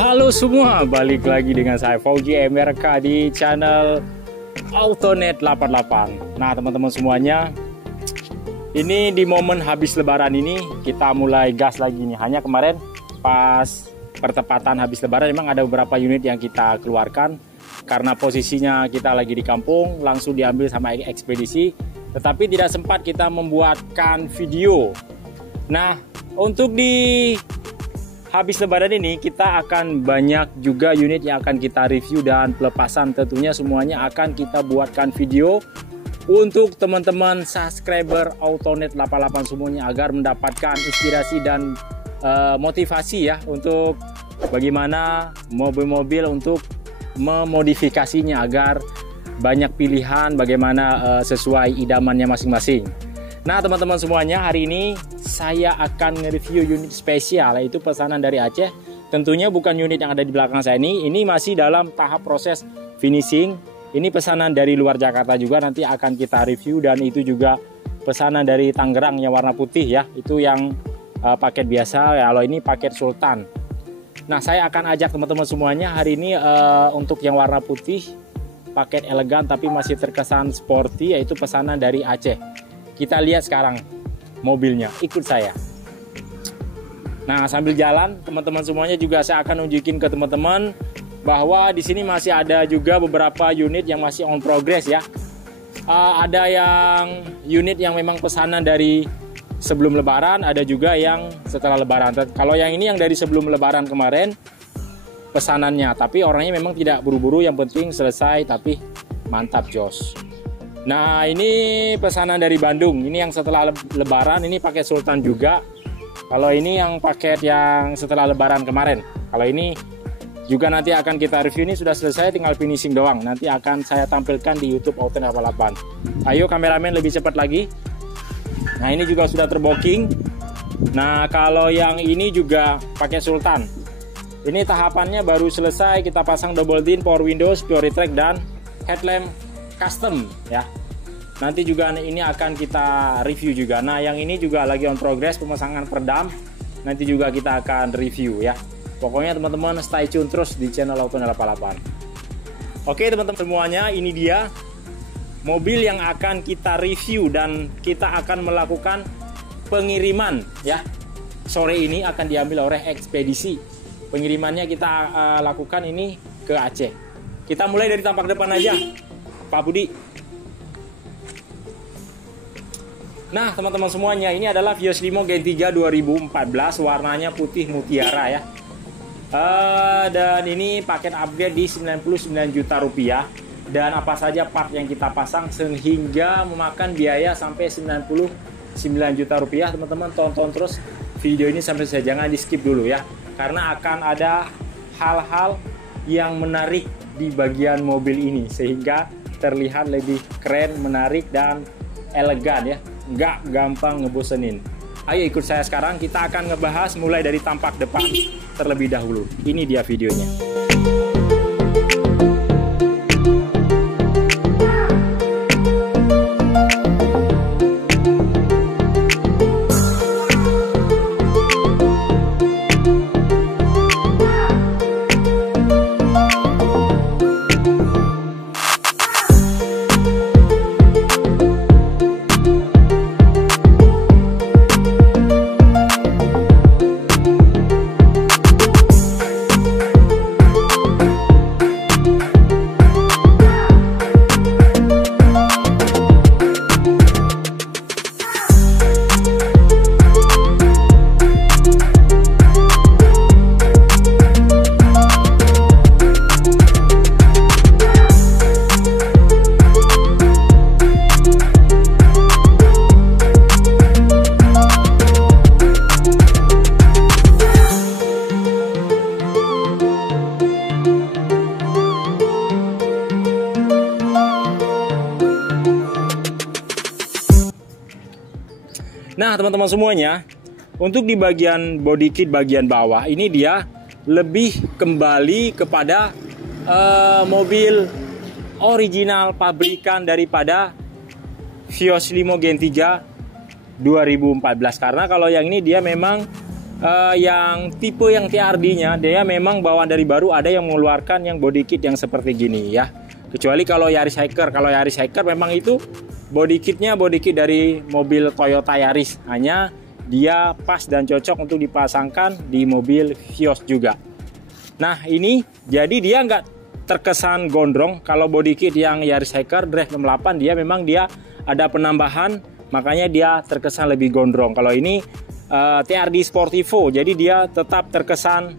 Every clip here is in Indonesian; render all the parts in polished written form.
Halo semua, balik lagi dengan saya Fauji MRK di channel Autonet 88. Nah teman-teman semuanya, ini di momen habis lebaran ini kita mulai gas lagi nih. Hanya kemarin pas pertepatan habis lebaran memang ada beberapa unit yang kita keluarkan karena posisinya kita lagi di kampung, langsung diambil sama ekspedisi, tetapi tidak sempat kita membuatkan video. Nah untuk di habis lebaran ini kita akan banyak juga unit yang akan kita review dan pelepasan, tentunya semuanya akan kita buatkan video untuk teman-teman subscriber Autonet 88 semuanya agar mendapatkan inspirasi dan motivasi ya untuk bagaimana mobil-mobil untuk memodifikasinya agar banyak pilihan bagaimana sesuai idamannya masing-masing. Nah teman-teman semuanya, hari ini saya akan nge-review unit spesial, yaitu pesanan dari Aceh. Tentunya bukan unit yang ada di belakang saya ini masih dalam tahap proses finishing. Ini pesanan dari luar Jakarta juga nanti akan kita review, dan itu juga pesanan dari Tangerang yang warna putih ya, itu yang paket biasa, kalau ini paket Sultan. Nah saya akan ajak teman-teman semuanya hari ini untuk yang warna putih, paket elegan tapi masih terkesan sporty, yaitu pesanan dari Aceh. Kita lihat sekarang mobilnya, ikut saya. Nah sambil jalan teman-teman semuanya juga saya akan nunjukin ke teman-teman bahwa di sini masih ada juga beberapa unit yang masih on progress ya. Ada yang unit yang memang pesanan dari sebelum lebaran, ada juga yang setelah lebaran. Kalau yang ini yang dari sebelum lebaran kemarin pesanannya, tapi orangnya memang tidak buru-buru, yang penting selesai tapi mantap jos. Nah ini pesanan dari Bandung, ini yang setelah lebaran, ini paket Sultan juga. Kalau ini yang paket yang setelah lebaran kemarin. Kalau ini juga nanti akan kita review, ini sudah selesai tinggal finishing doang. Nanti akan saya tampilkan di YouTube Autonet 88. Ayo kameramen lebih cepat lagi. Nah ini juga sudah terbooking. Nah kalau yang ini juga paket Sultan. Ini tahapannya baru selesai, kita pasang double din, power windows, Pure Track dan headlamp custom ya. Nanti juga ini akan kita review juga. Nah yang ini juga lagi on progress pemasangan peredam, nanti juga kita akan review ya. Pokoknya teman-teman stay tune terus di channel Autonet 88. Oke teman-teman semuanya, ini dia mobil yang akan kita review dan kita akan melakukan pengiriman ya. Sore ini akan diambil oleh ekspedisi. Pengirimannya kita lakukan ini ke Aceh. Kita mulai dari tampak depan aja Pak Budi. Nah teman-teman semuanya, ini adalah Vios Limo Gen 3 2014, warnanya putih mutiara ya. Dan ini paket upgrade di 99 juta rupiah. Dan apa saja part yang kita pasang sehingga memakan biaya sampai 99 juta rupiah. Teman-teman tonton terus video ini sampai selesai, jangan di skip dulu ya, karena akan ada hal-hal yang menarik di bagian mobil ini sehingga terlihat lebih keren, menarik dan elegan ya, nggak gampang ngebosenin. Ayo ikut saya sekarang, kita akan ngebahas mulai dari tampak depan terlebih dahulu. Ini dia videonya. Nah teman-teman semuanya, untuk di bagian body kit bagian bawah ini dia lebih kembali kepada mobil original pabrikan daripada Vios Limo Gen 3 2014. Karena kalau yang ini dia memang yang tipe yang TRD-nya dia memang bawaan dari baru, ada yang mengeluarkan yang body kit yang seperti gini ya. Kecuali kalau Yaris Hiker. Kalau Yaris Hiker memang itu body kitnya body kit dari mobil Toyota Yaris. Hanya dia pas dan cocok untuk dipasangkan di mobil Vios juga. Nah ini jadi dia nggak terkesan gondrong. Kalau body kit yang Yaris Hiker Drive 68 dia memang dia ada penambahan, makanya dia terkesan lebih gondrong. Kalau ini TRD Sportivo, jadi dia tetap terkesan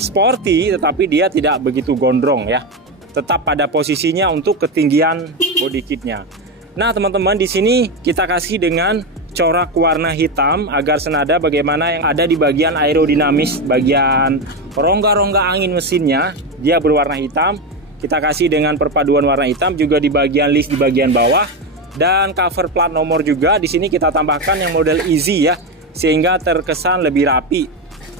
sporty tetapi dia tidak begitu gondrong ya. Tetap pada posisinya untuk ketinggian body kitnya. Nah teman-teman, di sini kita kasih dengan corak warna hitam agar senada bagaimana yang ada di bagian aerodinamis, bagian rongga-rongga angin mesinnya dia berwarna hitam. Kita kasih dengan perpaduan warna hitam juga di bagian list di bagian bawah, dan cover plat nomor juga di sini kita tambahkan yang model easy ya, sehingga terkesan lebih rapi.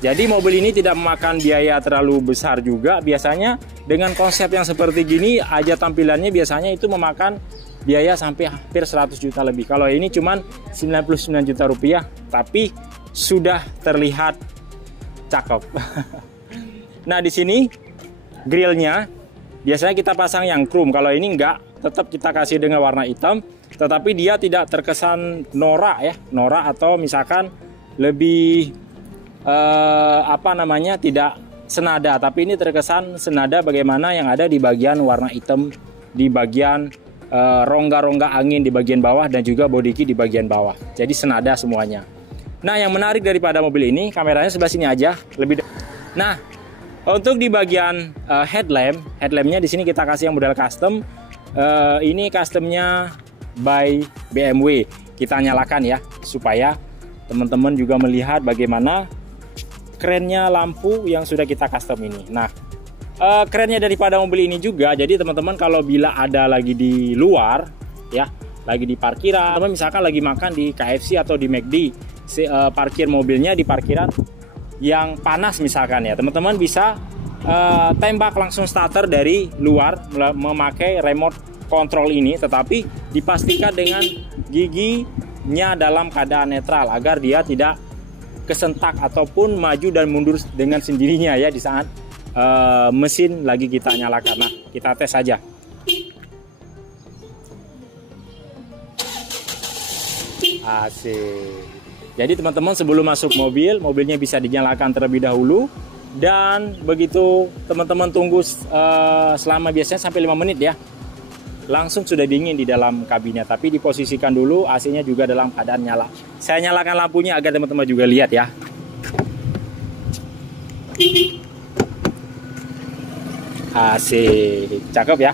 Jadi mobil ini tidak memakan biaya terlalu besar juga. Biasanya dengan konsep yang seperti gini aja tampilannya biasanya itu memakan biaya sampai hampir 100 juta lebih. Kalau ini cuman 99 juta rupiah, tapi sudah terlihat cakep. Nah di sini grillnya biasanya kita pasang yang chrome. Kalau ini enggak, tetap kita kasih dengan warna hitam. Tetapi dia tidak terkesan norak ya, norak atau misalkan lebih tidak senada, tapi ini terkesan senada bagaimana yang ada di bagian warna hitam di bagian rongga-rongga angin di bagian bawah dan juga body kit di bagian bawah. Jadi senada semuanya. Nah, yang menarik daripada mobil ini kameranya sebelah sini aja lebih. Nah, untuk di bagian headlampnya di sini kita kasih yang model custom. Ini customnya by BMW. Kita nyalakan ya supaya teman-teman juga melihat bagaimana kerennya lampu yang sudah kita custom ini. Nah, kerennya daripada mobil ini juga, jadi teman-teman kalau bila ada lagi di luar ya, lagi di parkiran, teman misalkan lagi makan di KFC atau di McD, parkir mobilnya di parkiran yang panas misalkan ya, teman-teman bisa tembak langsung starter dari luar memakai remote control ini, tetapi dipastikan dengan giginya dalam keadaan netral agar dia tidak kesentak ataupun maju dan mundur dengan sendirinya ya di saat mesin lagi kita nyalakan. Nah, kita tes saja. Asik. Jadi teman-teman sebelum masuk mobil, mobilnya bisa dinyalakan terlebih dahulu, dan begitu teman-teman tunggu selama biasanya sampai 5 menit ya, langsung sudah dingin di dalam kabinnya. Tapi diposisikan dulu, AC-nya juga dalam keadaan nyala. Saya nyalakan lampunya agar teman-teman juga lihat ya. Asik, cakep ya.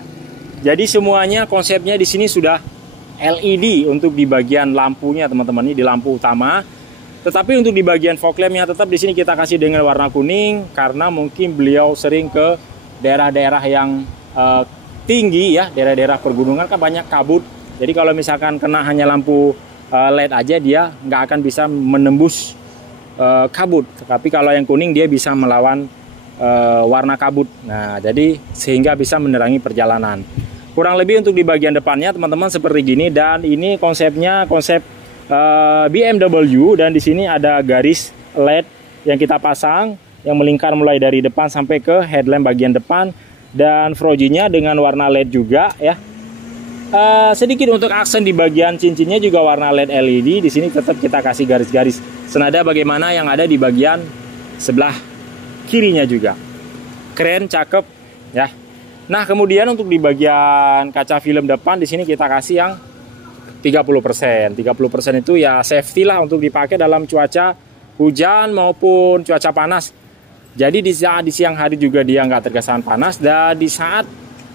Jadi semuanya konsepnya di sini sudah LED untuk di bagian lampunya teman-teman, ini di lampu utama. Tetapi untuk di bagian fog lampnya tetap di sini kita kasih dengan warna kuning karena mungkin beliau sering ke daerah-daerah yang tinggi ya, daerah-daerah pergunungan kan banyak kabut. Jadi kalau misalkan kena hanya lampu LED aja dia nggak akan bisa menembus kabut. Tapi kalau yang kuning dia bisa melawan warna kabut. Nah, jadi sehingga bisa menerangi perjalanan. Kurang lebih untuk di bagian depannya teman-teman seperti gini, dan ini konsepnya konsep BMW, dan di sini ada garis LED yang kita pasang yang melingkar mulai dari depan sampai ke headlamp bagian depan, dan frojinya dengan warna LED juga ya. Sedikit untuk aksen di bagian cincinnya juga warna LED LED. Di sini tetap kita kasih garis-garis senada bagaimana yang ada di bagian sebelah kirinya juga. Keren, cakep ya. Nah, kemudian untuk di bagian kaca film depan di sini kita kasih yang 30%. 30% itu ya safety lah untuk dipakai dalam cuaca hujan maupun cuaca panas. Jadi di saat di siang hari juga dia nggak terkesan panas, dan di saat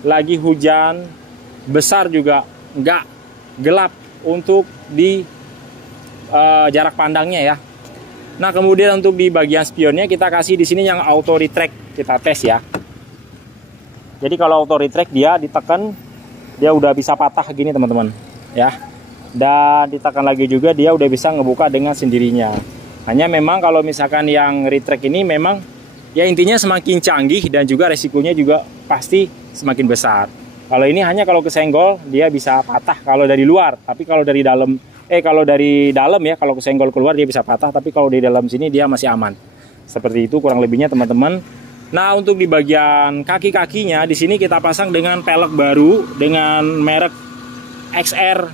lagi hujan besar juga nggak gelap untuk di jarak pandangnya ya. Nah, kemudian untuk di bagian spionnya kita kasih di sini yang auto retract, kita tes ya. Jadi kalau auto retract dia ditekan dia udah bisa patah gini teman-teman ya. Dan ditekan lagi juga dia udah bisa ngebuka dengan sendirinya. Hanya memang kalau misalkan yang retract ini memang ya intinya semakin canggih dan juga resikonya juga pasti semakin besar. Kalau ini hanya kalau kesenggol dia bisa patah kalau dari luar, tapi kalau dari dalam kalau dari dalam ya, kalau kesenggol keluar dia bisa patah, tapi kalau di dalam sini dia masih aman. Seperti itu kurang lebihnya teman-teman. Nah, untuk di bagian kaki-kakinya di sini kita pasang dengan pelek baru dengan merek XR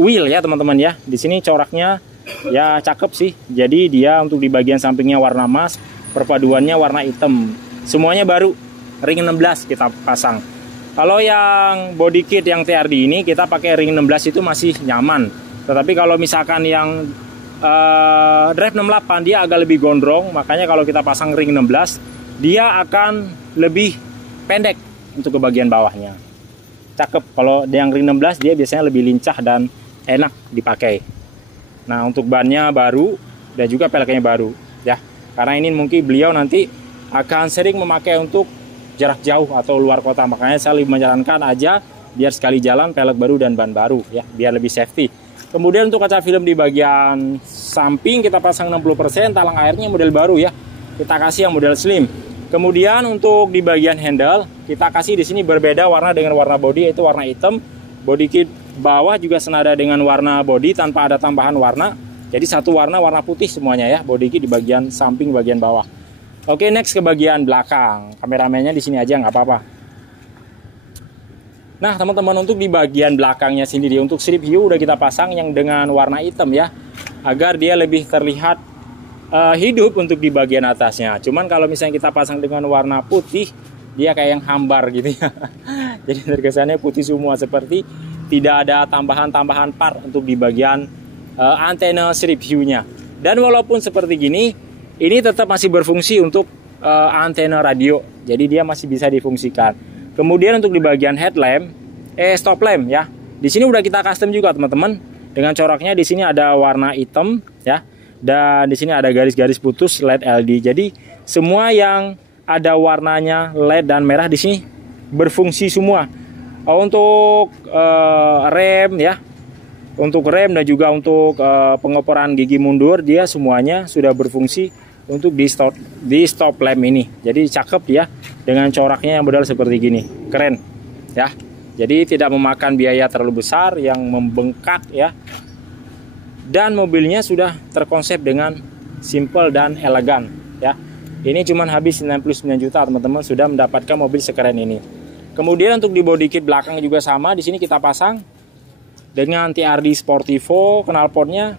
Wheel ya teman-teman ya. Di sini coraknya ya cakep sih. Jadi dia untuk di bagian sampingnya warna emas, perpaduannya warna hitam. Semuanya baru, ring 16 kita pasang. Kalau yang body kit yang TRD ini kita pakai ring 16 itu masih nyaman. Tetapi kalau misalkan yang Drive 68 dia agak lebih gondrong, makanya kalau kita pasang ring 16 dia akan lebih pendek untuk ke bagian bawahnya. Cakep, kalau yang ring 16 dia biasanya lebih lincah dan enak dipakai. Nah, untuk bannya baru dan juga peleknya baru ya. Karena ini mungkin beliau nanti akan sering memakai untuk jarak jauh atau luar kota, makanya saya lebih menyarankan aja biar sekali jalan pelek baru dan ban baru ya, biar lebih safety. Kemudian untuk kaca film di bagian samping kita pasang 60%, talang airnya model baru ya. Kita kasih yang model slim. Kemudian untuk di bagian handle kita kasih di sini berbeda warna dengan warna body, yaitu warna hitam. Body kit bawah juga senada dengan warna body tanpa ada tambahan warna. Jadi satu warna, warna putih semuanya ya. Body kit di bagian samping bagian bawah. Oke, next ke bagian belakang. Kameramennya di sini aja nggak apa-apa. Nah teman-teman, untuk di bagian belakangnya sendiri untuk strip view udah kita pasang yang dengan warna hitam ya, agar dia lebih terlihat hidup untuk di bagian atasnya. Cuman kalau misalnya kita pasang dengan warna putih, dia kayak yang hambar gitu ya. Jadi terkesannya putih semua, seperti tidak ada tambahan-tambahan part untuk di bagian antena strip view-nya. Dan walaupun seperti gini, ini tetap masih berfungsi untuk antena radio. Jadi dia masih bisa difungsikan. Kemudian untuk di bagian headlamp, stop lamp ya. Di sini udah kita custom juga teman-teman. Dengan coraknya di sini ada warna hitam ya. Dan di sini ada garis-garis putus LED LED. Jadi semua yang ada warnanya LED dan merah di sini berfungsi semua. Untuk rem ya. Untuk rem dan juga untuk pengoporan gigi mundur, dia semuanya sudah berfungsi untuk di stop lamp ini. Jadi cakep ya, dengan coraknya yang model seperti gini, keren ya. Jadi tidak memakan biaya terlalu besar yang membengkak ya. Dan mobilnya sudah terkonsep dengan simple dan elegan ya. Ini cuma habis 99 juta teman-teman, sudah mendapatkan mobil sekeren ini. Kemudian untuk di body kit belakang juga sama, di sini kita pasang dengan TRD Sportivo. Knalpotnya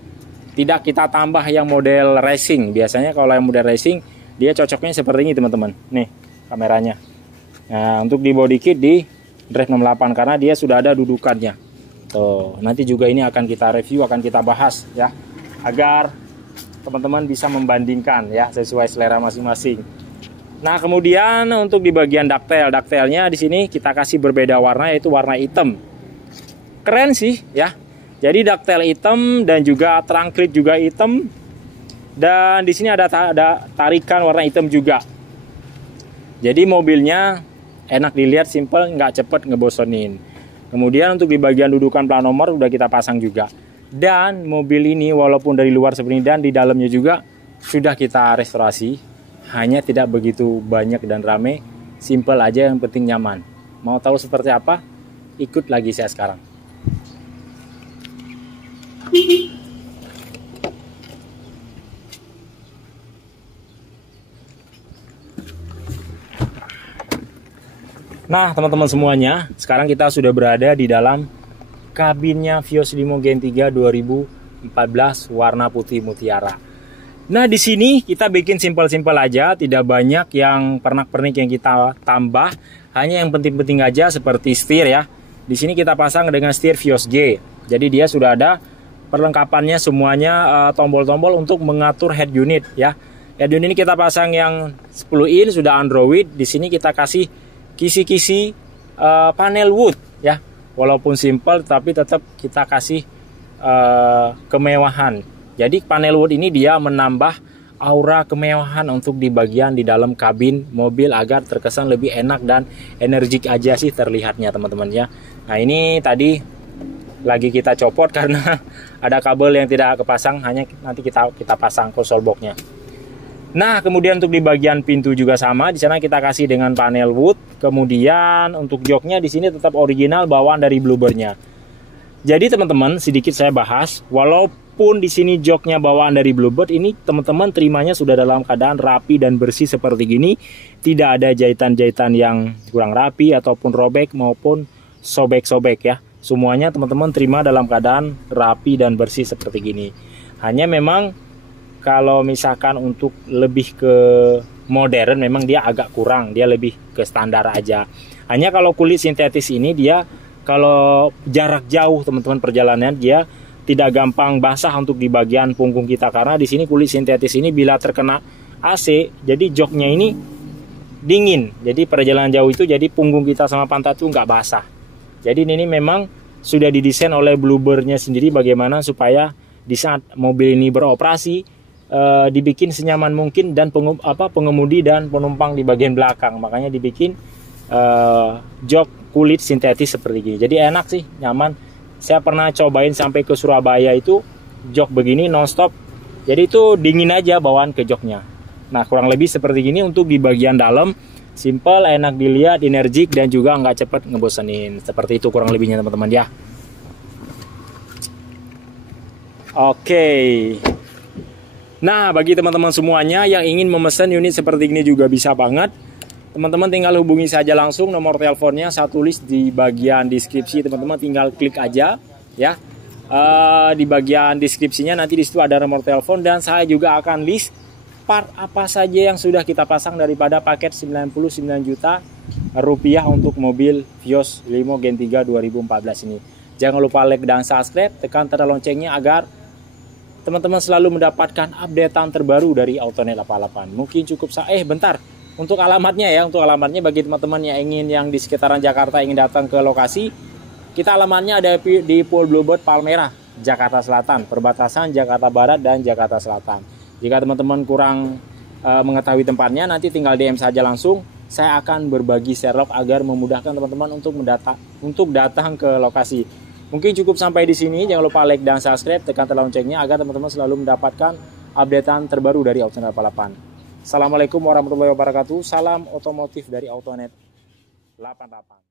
tidak kita tambah yang model racing. Biasanya kalau yang model racing dia cocoknya seperti ini teman-teman. Nih kameranya. Nah, untuk di body kit di Drive 68 karena dia sudah ada dudukannya. Tuh, nanti juga ini akan kita review, akan kita bahas ya, agar teman-teman bisa membandingkan ya sesuai selera masing-masing. Nah, kemudian untuk di bagian ductile-nya di sini kita kasih berbeda warna, yaitu warna hitam. Keren sih ya. Jadi ductile hitam dan juga trunk juga hitam. Dan di sini ada tarikan warna hitam juga. Jadi mobilnya enak dilihat, simple, nggak cepet ngebosonin. Kemudian untuk di bagian dudukan plat nomor udah kita pasang juga. Dan mobil ini walaupun dari luar seperti ini dan di dalamnya juga sudah kita restorasi. Hanya tidak begitu banyak dan rame. Simple aja, yang penting nyaman. Mau tahu seperti apa? Ikut lagi saya sekarang. Nah teman-teman semuanya, sekarang kita sudah berada di dalam kabinnya Vios Limo Gen 3 2014 warna putih mutiara. Nah di sini kita bikin simpel-simpel aja, tidak banyak yang pernak-pernik yang kita tambah, hanya yang penting-penting aja seperti setir ya. Di sini kita pasang dengan setir Vios G. Jadi dia sudah ada perlengkapannya semuanya, tombol-tombol untuk mengatur head unit ya. Head unit ini kita pasang yang 10 in sudah Android. Di sini kita kasih kisi-kisi panel wood ya. Walaupun simple tapi tetap kita kasih kemewahan. Jadi panel wood ini dia menambah aura kemewahan untuk di bagian di dalam kabin mobil agar terkesan lebih enak dan energik aja sih terlihatnya teman-teman ya. Nah ini tadi lagi kita copot karena ada kabel yang tidak kepasang, hanya nanti kita pasang konsol boxnya. Nah kemudian untuk di bagian pintu juga sama, di sana kita kasih dengan panel wood. Kemudian untuk joknya di sini tetap original bawaan dari Bluebird-nya. Jadi teman-teman sedikit saya bahas, walaupun Walaupun di sini joknya bawaan dari Bluebird, ini teman-teman terimanya sudah dalam keadaan rapi dan bersih seperti gini. Tidak ada jahitan-jahitan yang kurang rapi ataupun robek maupun sobek-sobek ya. Semuanya teman-teman terima dalam keadaan rapi dan bersih seperti gini. Hanya memang kalau misalkan untuk lebih ke modern memang dia agak kurang, dia lebih ke standar aja. Hanya kalau kulit sintetis ini dia kalau jarak jauh teman-teman perjalanan dia tidak gampang basah untuk di bagian punggung kita, karena di sini kulit sintetis ini bila terkena AC jadi joknya ini dingin, jadi perjalanan jauh itu jadi punggung kita sama pantat itu nggak basah. Jadi ini memang sudah didesain oleh Bluebird-nya sendiri bagaimana supaya di saat mobil ini beroperasi dibikin senyaman mungkin dan pengemudi dan penumpang di bagian belakang, makanya dibikin jok kulit sintetis seperti gini. Jadi enak sih, nyaman. Saya pernah cobain sampai ke Surabaya itu jok begini nonstop. Jadi itu dingin aja bawaan ke joknya. Nah kurang lebih seperti gini untuk di bagian dalam. Simple, enak dilihat, energik dan juga nggak cepet ngebosenin. Seperti itu kurang lebihnya teman-teman ya. Oke. Nah bagi teman-teman semuanya yang ingin memesan unit seperti ini juga bisa banget. Teman-teman tinggal hubungi saja langsung, nomor teleponnya saya tulis di bagian deskripsi, teman-teman tinggal klik aja ya. Di bagian deskripsinya nanti di situ ada nomor telepon dan saya juga akan list part apa saja yang sudah kita pasang daripada paket 99 juta rupiah untuk mobil Vios Limo Gen 3 2014 ini. Jangan lupa like dan subscribe, tekan tanda loncengnya agar teman-teman selalu mendapatkan updatean terbaru dari Autonet 88. Mungkin cukup bentar. Untuk alamatnya ya, untuk alamatnya bagi teman-teman yang ingin yang di sekitaran Jakarta ingin datang ke lokasi, kita alamatnya ada di Pool Bluebird Palmerah, Jakarta Selatan, perbatasan Jakarta Barat dan Jakarta Selatan. Jika teman-teman kurang mengetahui tempatnya, nanti tinggal DM saja langsung. Saya akan berbagi share log agar memudahkan teman-teman untuk datang ke lokasi. Mungkin cukup sampai di sini. Jangan lupa like dan subscribe, tekan tombol loncengnya agar teman-teman selalu mendapatkan updatean terbaru dari Autonet 88. Assalamualaikum warahmatullahi wabarakatuh. Salam otomotif dari Autonet 88.